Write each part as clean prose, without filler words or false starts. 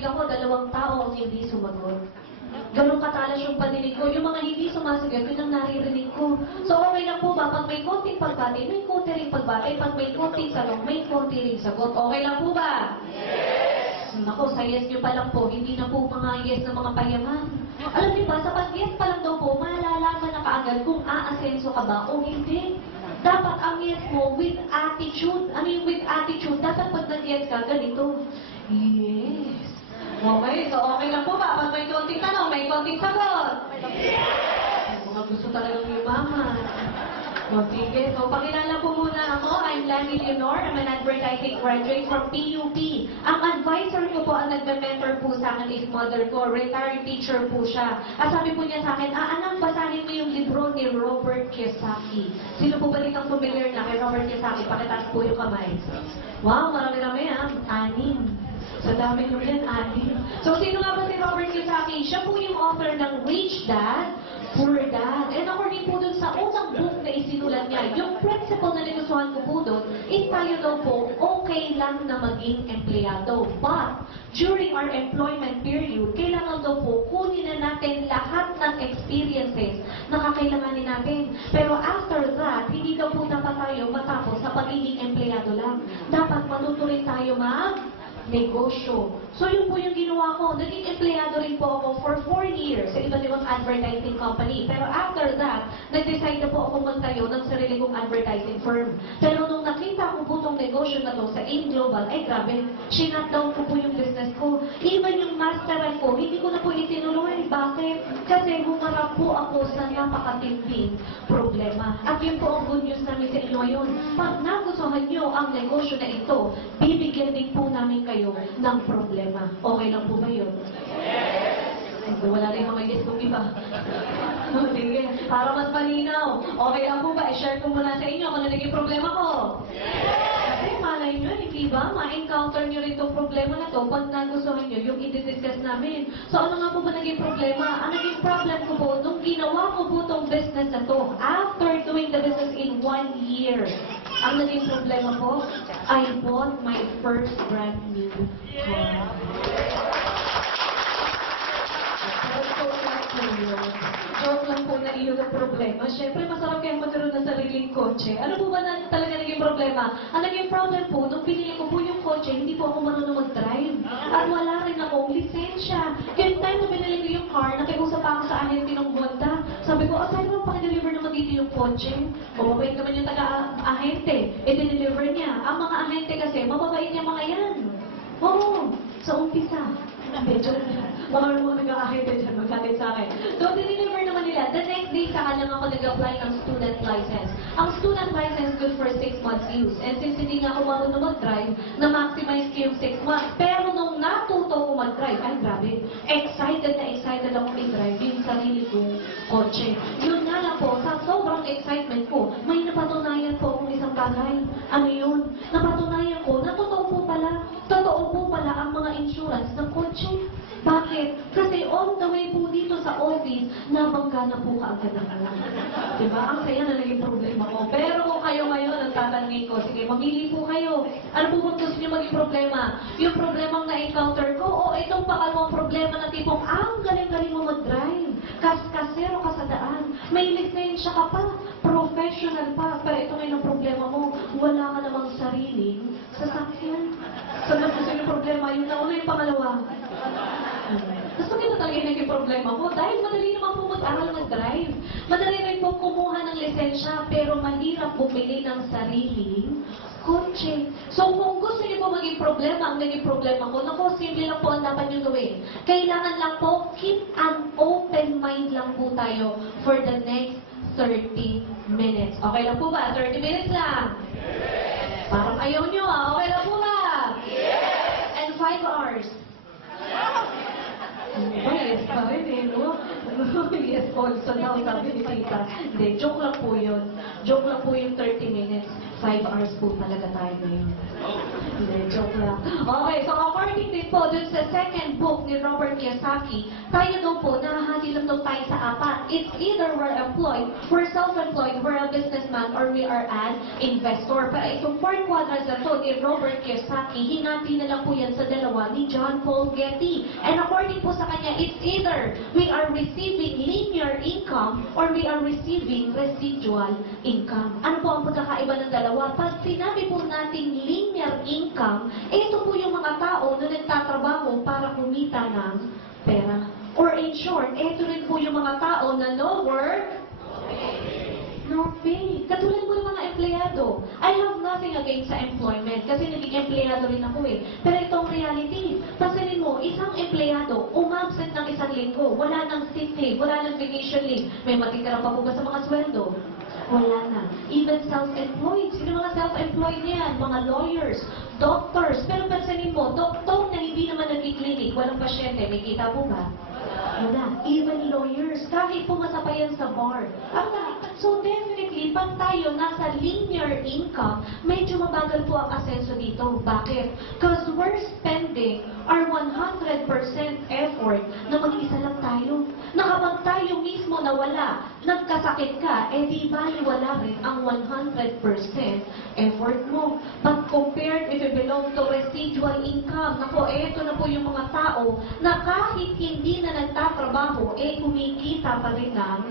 narinig ako, 2 tao ang hindi sumagot. Ganun katalas yung paninig ko. Yung mga hindi sumasagot, yun ang naririnig ko. So, okay lang po ba? Pag may konting pagbati, may konti ring pagbati. Pag may konting tanong, may konti ring sagot. Okay lang po ba? Yes! Naku, sa yes nyo pa lang po, hindi na po mga yes ng mga payaman. Alam niyo ba, sa pag-yes pa lang daw po, malalaman na kaagad kung aasenso ka ba o hindi. Dapat ang yes mo with attitude. I mean, with attitude. Dapat pag nag-yes ka, ganito. Yes. Okay, so okay lang po ba? Pag may konting tanong, may konting sagot. Yes! Mga gusto talagang yumaman. O sige, so pakilala po muna ako. I'm Lani Leonor. I'm an advertising graduate from PUP. Ang advisor ko po, ang nagme-mentor po sa akin is mother ko. Retired teacher po siya. At sabi po niya sa akin, anak, basahin mo yung libro ni Robert Kiyosaki. Sino po ba ditong familiar na kay Robert Kiyosaki? Pakitaas po yung kamay. Wow, marami-rami ha. 6. Sa dami nyo yan, 6. So, sino nga ba si Robert Kiyosaki? Siya po yung author ng Rich Dad, Poor Dad. And according po dun sa unang book na isinulat niya, yung principle na nagustuhan ko po dun, is tayo daw po, okay lang na maging empleyado. But, during our employment period, kailangan daw po kunin na natin lahat ng experiences na kakailanganin natin. Pero after that, hindi daw po dapat tayo matapos sa pagiging empleyado lang. Dapat matuto rin tayo negosyo. So, yun po yung ginawa ko. Naging empleyado rin po ako for 4 years sa iba't ibang advertising company. Pero after that, nag-decide na po ako magtayo ng sarili kong advertising firm. Pero nung nakita ko po itong negosyo na to sa AIM Global, ay grabe, sinutdown ko po yung business ko. Even yung masteran ko, hindi ko na po itinuloy. Bakit? Kasi humarap po ako sa napakatinding problema. At yun po ang good news namin sa inyo ngayon. Pag nagustuhan nyo ang negosyo na ito, bibigyan din po namin kayo ng problema. Okay lang po ba yun? Yes! Wala rin mga yes kong iba. Sige, para mas malinaw. Okay lang po ba? I-share ko muna sa inyo kung ano naging problema ko. Yes! Kasi malay nyo, hindi ba? Ma-encounter nyo rin itong problema na to pag nagustuhan nyo yung i-discuss namin. So ano nga po ba naging problema? Ang naging problem ko po, nung ginawa ko po itong business na to, after doing the business in 1 year, ang naging problema po, I bought my first brand new car. Joke lang po na iyon ang problema. Siyempre, masarap kayong magkaroon ng sariling kotse. Ano po ba na talaga naging problema? Ang naging problem po, nung pinili ko po yung kotse, hindi po ako marunong mag-drive. At wala rin akong lisensya. Kaya yung time na binili ko yung car, nakikusap ako sa ahente ng Honda. Sabi ko, aside mo, pakideliver naman dito yung kotse. Mababait naman yung taga-ahente. I-deliver niya. Ang mga ahente kasi, mababait niya mga yan. Oo, sa umpisa. Medyo, mga nag-ahente dyan, magkakit sa akin. So, dineliver naman nila. The next day, saka lang ako nag-apply ng student license. Ang student license good for 6 months use. And since hindi nga ako marunong mag-drive, na-maximize ko yung 6 months. Pero nung natuto ko mag-drive, ay grabe, excited ako i-drive yung sarili kong kotse. Yun nga lang po, sa sobrang excitement ko, may napatunayan po akong isang bagay. Ano yun? Napatunayan ko, na totoo po pala ang mga insurance ng kotse. Bakit? Kasi on the way po dito sa office, nabangga na po kaagad ang alam. Diba? Ang saya na naging problema ko. Pero kung kayo ngayon, ang tatanungin ko, sige, mamili po kayo. Ano po kung gusto niyo maging problema? Yung problemang na-encounter ko, o itong pakalawang problema na tipong, ang galing-galing mo mag-drive. Kasero ka sa daan. May lisensya ka pa. Professional pa. Pero ito ngayon ang problema mo, wala ka namang sariling sasakyan. So, gusto yung problema, yung nauna yung pangalawa. Gusto ko na talaga yung naging problema ko dahil madali naman po mag-aral mag-drive. Madali rin po kumuha ng lisensya pero mahirap bumili ng sariling kotse. So kung gusto niyo po maging problema, ang naging problema ko, naku, simple lang po ang dapat niyo gawin. Kailangan lang po, keep an open mind lang po tayo for the next 30 minutes. Okay lang po ba? 30 minutes lang? Yes. Parang ayaw nyo Okay lang po ba? Yes. And 5 hours? Yes pa rin no? Yes, also daw, sabi ni Tita. Hindi, joke lang po yun. Joke lang po yung 30 minutes. 5 hours po talaga tayo ngayon. Hindi, joke lang. Okay, so according din po dun sa second book ni Robert Kiyosaki, tayo daw po, nahahati lang daw tayo sa apat. It's either we're employed, we're self-employed, we're a businessman, or we are an investor. Pero itong fourth quadrant na to ni Robert Kiyosaki, hinati na lang po yan sa dalawa ni John Paul Getty. And according po sa kanya, it's either we are receiving linear income or we are receiving residual income. Ano po ang pagkakaiba ng dalawa? Pag sinabi po natin linear income, ito po yung mga tao na nagtatrabaho para kumita ng pera. Or in short, ito rin po yung mga tao na no work, no pay. Katulad po ng mga empleyado. I have nothing against sa employment kasi naging empleyado rin ako eh. Pero itong reality, pasanin mo, isang empleyado, umabsent ng isang linggo, wala nang sick leave, wala nang vacation leave, may matitira pa po ba sa mga sweldo? Wala na. Even self-employed. Sino mga self-employed niyan? Mga lawyers, doctors. Pero pasanin mo, doktor na hindi naman nagkiklinik, walang pasyente, may kita po ba? Wala. Even lawyers, kahit pumasa pa yan sa bar. So definitely, pag tayo nasa linear income, medyo mabagal po ang asenso dito. Bakit? Because we're spending our 100% effort na mag-isa lang tayo. Na kapag tayo mismo nawala, nagkasakit ka, eh di bali wala rin ang 100% effort mo. But compared if you belong to residual income, nako, eto na po yung mga tao na kahit hindi na nagtatrabaho, eh kumikita pa rin ng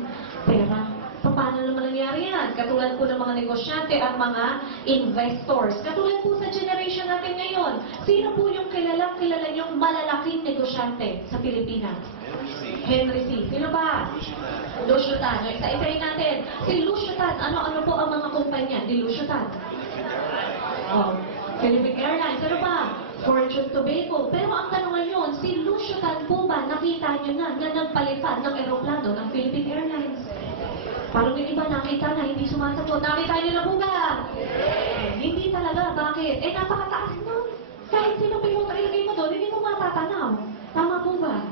pera. So, paano naman nangyari yan? Katulad po ng mga negosyante at mga investors. Katulad po sa generation natin ngayon. Sino po yung kilala yung malalaking negosyante sa Pilipinas? Henry C. Sino ba? Lucio Tan. Isa-isayin natin. Si Lucio Tan, ano po ang mga kumpanya ni Lucio Tan? Oh, Philippine Airlines. Ano ba? Fortune Tobacco. Pero ang tanong ngayon, si Lucio Tan po ba, nakita nyo na nagpalipad ng eroplano ng Philippine Airlines? Parang yung iba nakita na hindi sumasagot. Nakita nyo na po ba? Hindi talaga. Bakit? Eh, napakataas nun. Kahit sino piloto ilagay mo doon, hindi mo matatanaw. Tama po ba?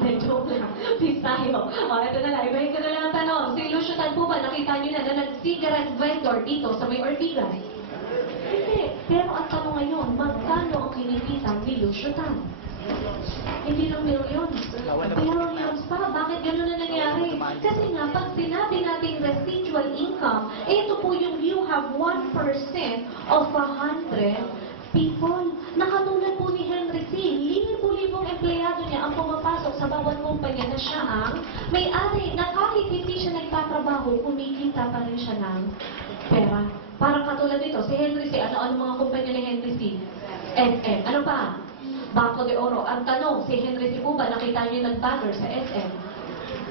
Hindi, joke lang. Please tayo. O, ito na lang. Ibahin ko na lang ang tanong. Si Lucio Tan po ba, nakita nyo na nag-cigarette vendor dito sa may Ortigas? Hindi. Pero ang tanong ngayon, magkano ang kinikita ni Lucio Tan? Hindi lang millions. Billions pa. Bakit gano'n na nangyari? Kasi nga, pag sinabi nating residual income, ito po yung you have 1% of 100 people. Nakatulad po ni Henry C. Libo-libong empleyado niya ang pumapasok sa bawat kumpanya na siya ang may-ari na kahit hindi siya nagtatrabaho, kumikita pa rin siya ng pera. Parang katulad nito, si Henry C. Ano mga kumpanya ni Henry C? SM. Ano pa? Banco de Oro. Ang tanong, si Henry C. po ba nakita niyo nag-banner sa SM?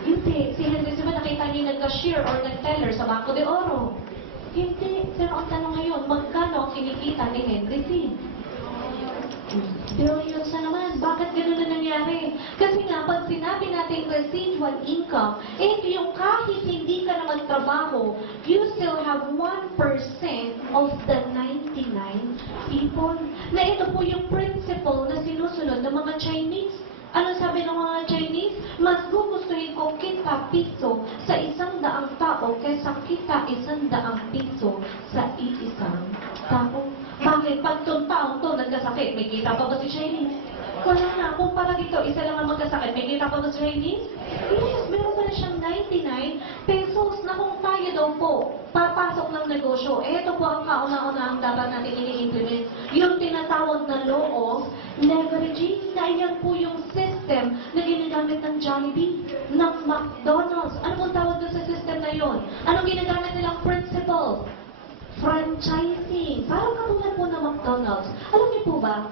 Hindi. Si Henry C. ba nakita niyo nag-cashier or nag-teller sa Banco de Oro? Hindi. Pero ang tanong ngayon, magkano ang kinikita ni Henry C.? Billions na naman. Bakit gano'n na nangyari? Kasi nga, pag sinabi natin residual income, eh yung kahit hindi ka na magtrabaho, you still have 1% of the 99 people. Na ito po yung principle na sinusunod ng mga Chinese. Ano sabi ng mga Chinese? Mas gugustuhin ko kita piso sa 100 tao kaysa kita 100 piso sa iisang tao. Bakit? Pag itong taong to nagkasakit, may kita pa ba si Chinese? Wala na. Kung para dito, isa lang ang magkasakit, may kita pa ba si Chinese? Yes, meron pa na siyang 99 pesos na kung tayo daw po papasok ng negosyo. Ito po ang kauna-unahang dapat natin ini-implement. Yung tinatawag na law of leveraging, na yan po yung system na ginagamit ng Jollibee, ng McDonald's. Ano pong tawag doon sa system na yon? Anong ginagamit nilang principle? Franchising. Parang katulad po ng McDonald's. Alam niyo po ba,